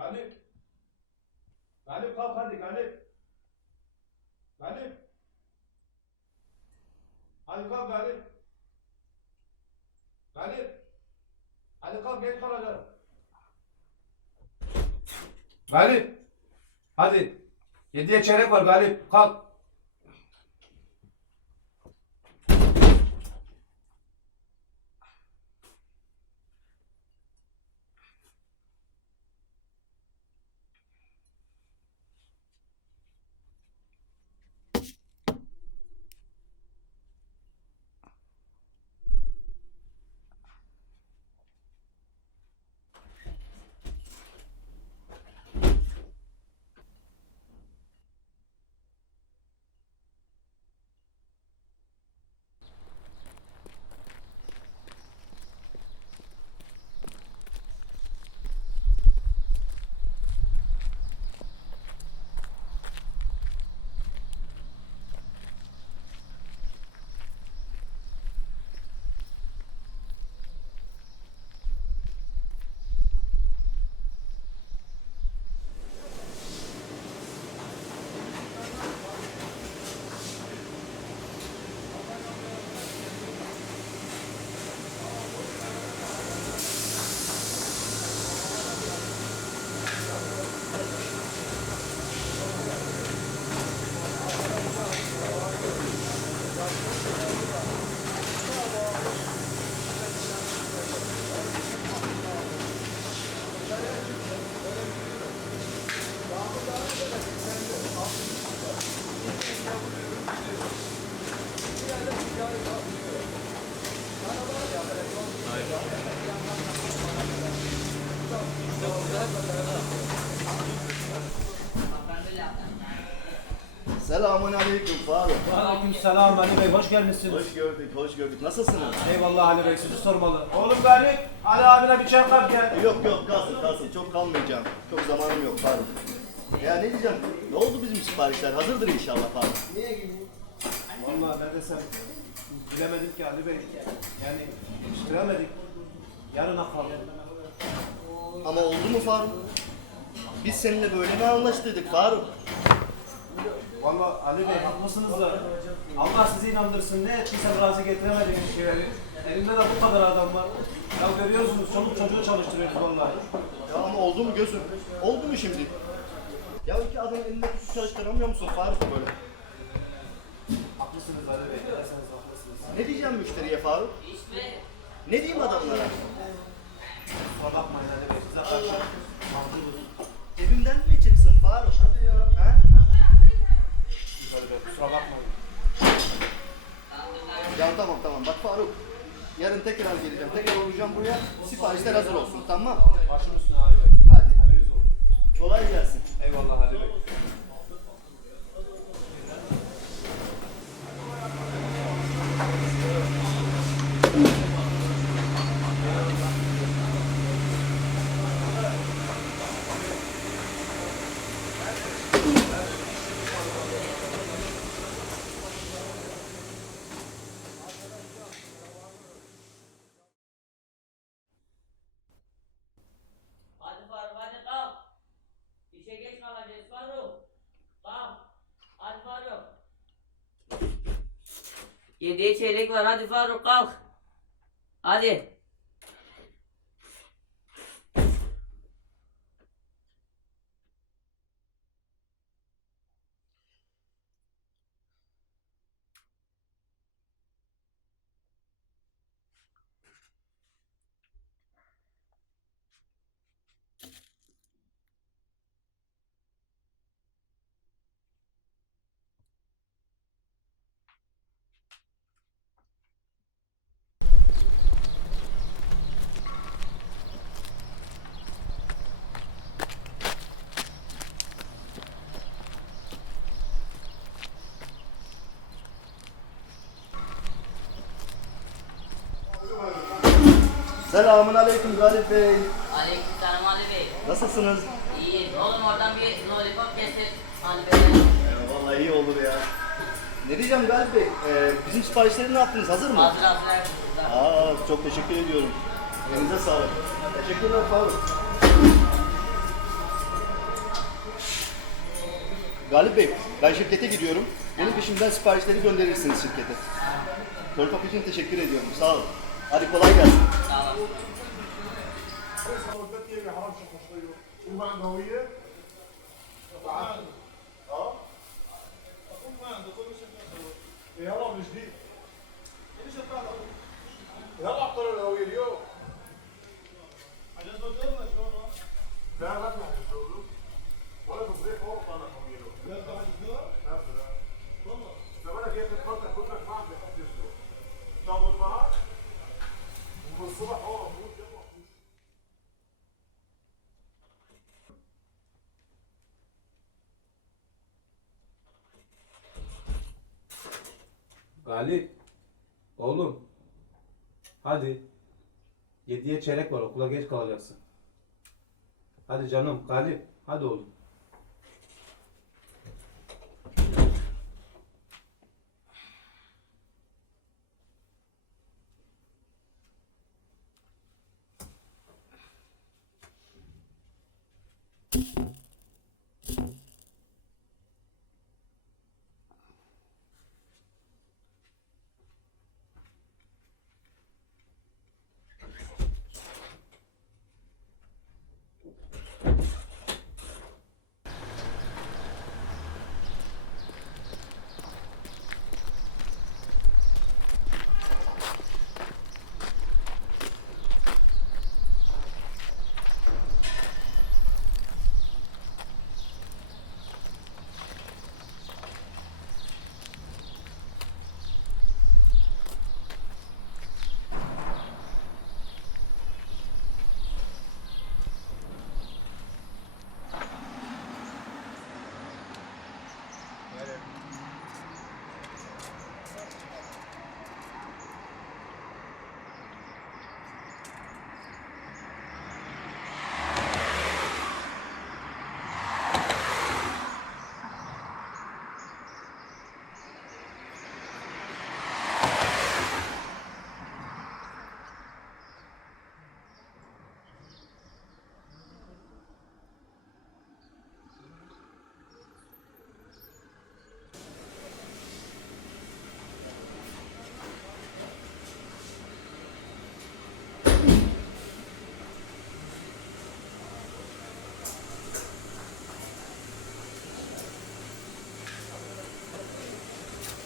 Galip. Galip kalk hadi Galip. Galip. Hadi kalk Galip. Galip. Hadi kalk geç kalacağız. Galip. Hadi. 7'ye çeyrek var Galip. Kalk. Selamun aleyküm Faruk. Aleykümselam Ali Bey, hoş gelmişsiniz. Hoş gördük, hoş gördük. Nasılsınız? Eyvallah Ali Bey, sizi sormalı. Oğlum Galip, Ali abine bir çay kap gel. Yok, kalsın. Çok kalmayacağım. Çok zamanım yok Faruk. Ya ne diyeceğim? Ne oldu bizim siparişler? Hazırdır inşallah Faruk. Vallahi ne desem, bilemedik ki Ali Bey. Yani yetiştiremedik. Yarına kaldı. Ama oldu mu Faruk? Biz seninle böyle mi anlaştıydık Faruk? Vallahi Ali Bey haklısınız da Allah sizi inandırsın, ne ettiysem razı getiremediğiniz şeyleri. Elimde de bu kadar adam var. Ya görüyorsunuz, çoluk çocuğu çalıştırıyoruz vallahi. Ya ama oldu mu gözüm? Oldu mu şimdi? Ya iki adamın elinde tutup çalıştıramıyor musun Faruk böyle? Haklısınız Ali Bey, ne derseniz haklısınız. Ne diyeceğim müşteriye Faruk? Ne diyeyim adamlara? Kusura bakmayın Ali Bey, size karşı haklıyız. Evimden mi çıksın Faruk? Hadi ya. He? Ali Bey, kusura bakmayın. Ya tamam. Bak Faruk. Yarın tekrar geleceğim. Tekrar olacağım buraya. Siparişler hazır olsun, tamam? Başım üstüne Ali Bey. Hadi. Emriniz olun. Kolay gelsin. Eyvallah Ali Bey. Hadi Faruk hadi kalk. İşe geç kalacağız Faruk. Kalk. Hadi Faruk. 7'ye çeyrek var hadi Faruk kalk. Hadi. Selamun aleyküm Galip Bey. Aleykümselam Ali Bey. Nasılsınız? İyi. Oğlum oradan bir lollipop kestir. Ali Bey. Vallahi iyi olur ya. Ne diyeceğim Galip Bey? Bizim siparişleri ne yaptınız? Hazır mı? Hazır hazır. Çok teşekkür ediyorum. Elinize sağlık. Teşekkürler Faruk. Galip Bey, ben şirkete gidiyorum. Benim peşimden siparişleri gönderirsiniz şirkete. Torpak için teşekkür ediyorum. Sağ olun. Hadi kolay gelsin. Sağ ol. يلا مش دي يلا ابطال الهويه اليوم لا ما اسمح بالشغل ولا تصريح هو طالع هويه لا انت هتجدوها؟ نفس ده والله زمانك جاي تتفرج كلك معك بيحب يشتغل شغل معاك ومن الصبح هو موجود يلا Galip. Oğlum. Hadi. 7'ye çeyrek var, okula geç kalacaksın. Hadi canım Galip. Hadi oğlum.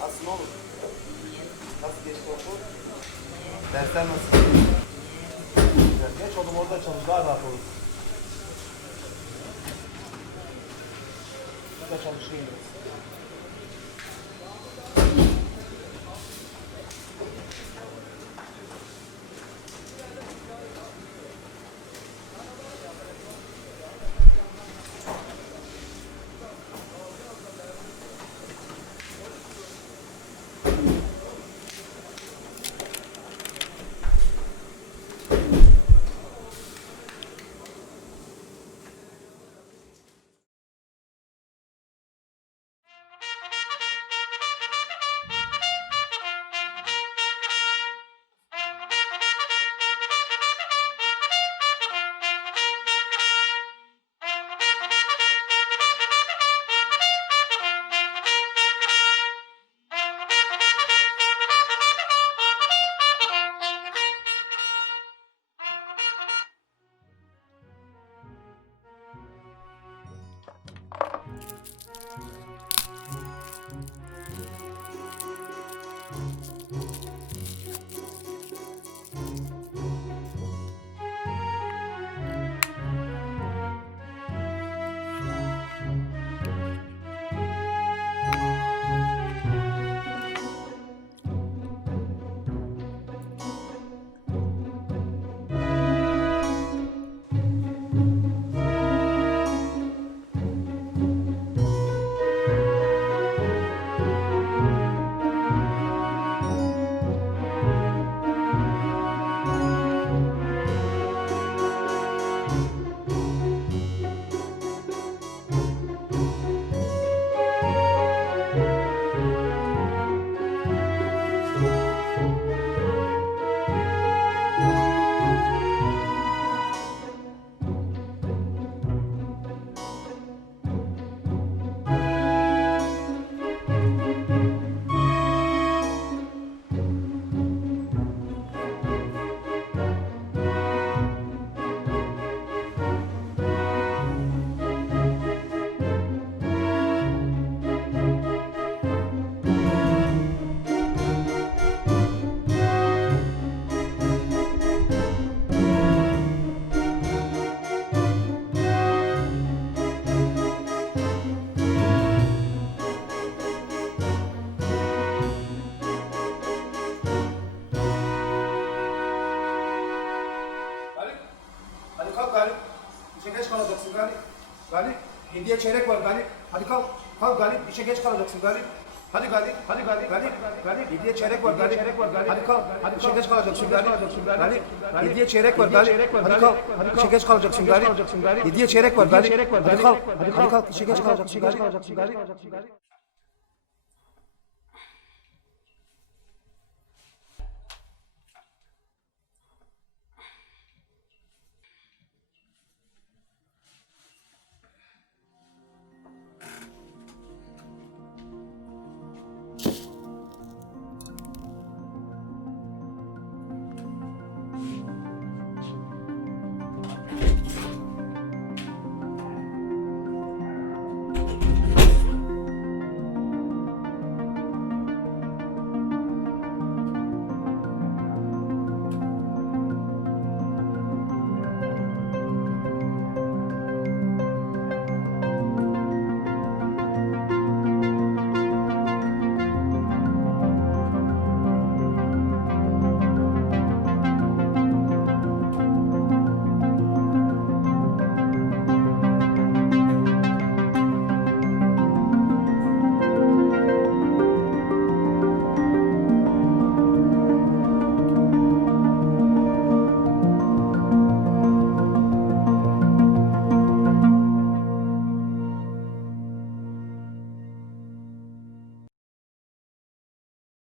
Nasıl oğlum? Nasıl geçti okul? Dersler nasıl? Güzel. Geç oğlum, orada çalış, daha rahat olur. Burada çalışayım. 7'ye çeyrek var Galip. Hadi kalk. Kalk Galip. İşe geç kalacaksın Galip. Hadi Galip. Hadi Galip. Galip. 7'ye çeyrek var Galip. Hadi kalk. Hadi işe geç kalacaksın Galip. Galip. 7'ye çeyrek var Galip. Hadi kalk. İşe geç kalacaksın Galip. 7'ye çeyrek var Galip. Hadi kalk. Hadi kalk. İşe geç kalacaksın Galip.